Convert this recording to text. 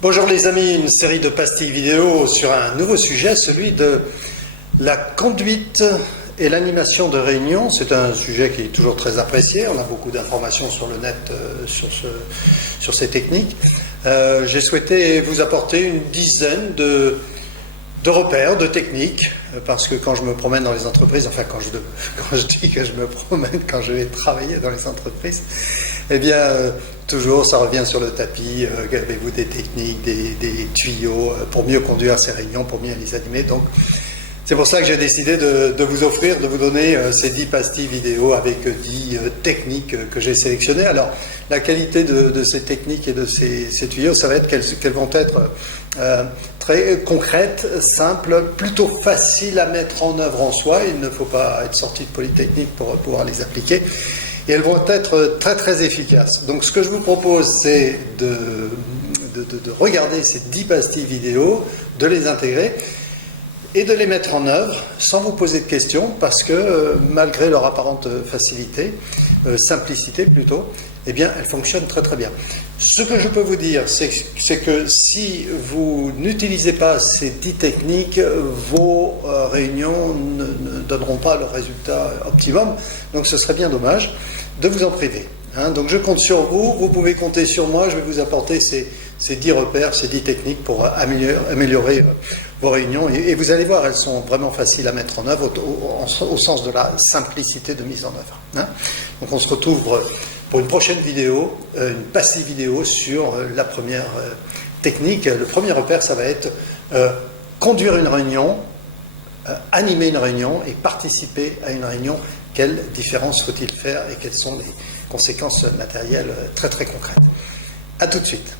Bonjour les amis, une série de pastilles vidéo sur un nouveau sujet, celui de la conduite et l'animation de réunions. C'est un sujet qui est toujours très apprécié, on a beaucoup d'informations sur le net sur ces techniques. J'ai souhaité vous apporter une dizaine de repères, de techniques, parce que quand je me promène dans les entreprises, enfin quand je dis que je me promène, quand je vais travailler dans les entreprises, eh bien toujours ça revient sur le tapis, avez-vous des techniques, des tuyaux pour mieux conduire ces réunions, pour mieux les animer. Donc c'est pour ça que j'ai décidé de vous offrir, de vous donner ces 10 pastilles vidéo avec 10 techniques que j'ai sélectionnées. Alors la qualité de ces techniques et de ces tuyaux, ça va être qu'elles vont être très concrètes, simples, plutôt faciles à mettre en œuvre en soi. Il ne faut pas être sorti de Polytechnique pour pouvoir les appliquer. Et elles vont être très très efficaces. Donc ce que je vous propose, c'est de regarder ces 10 pastilles vidéo, de les intégrer et de les mettre en œuvre sans vous poser de questions, parce que malgré leur apparente facilité, simplicité plutôt, eh bien elles fonctionnent très très bien. Ce que je peux vous dire, c'est que si vous n'utilisez pas ces 10 techniques, vos réunions ne donneront pas le résultat optimum, donc ce serait bien dommage de vous en priver. Donc je compte sur vous, vous pouvez compter sur moi, je vais vous apporter ces 10 repères, ces 10 techniques pour améliorer vos réunions, et vous allez voir, elles sont vraiment faciles à mettre en œuvre au sens de la simplicité de mise en œuvre. Donc on se retrouve pour une prochaine vidéo, une pastille vidéo sur la première technique. Le premier repère, ça va être conduire une réunion, animer une réunion et participer à une réunion. Quelle différence faut-il faire et quelles sont les conséquences matérielles très très concrètes. A tout de suite.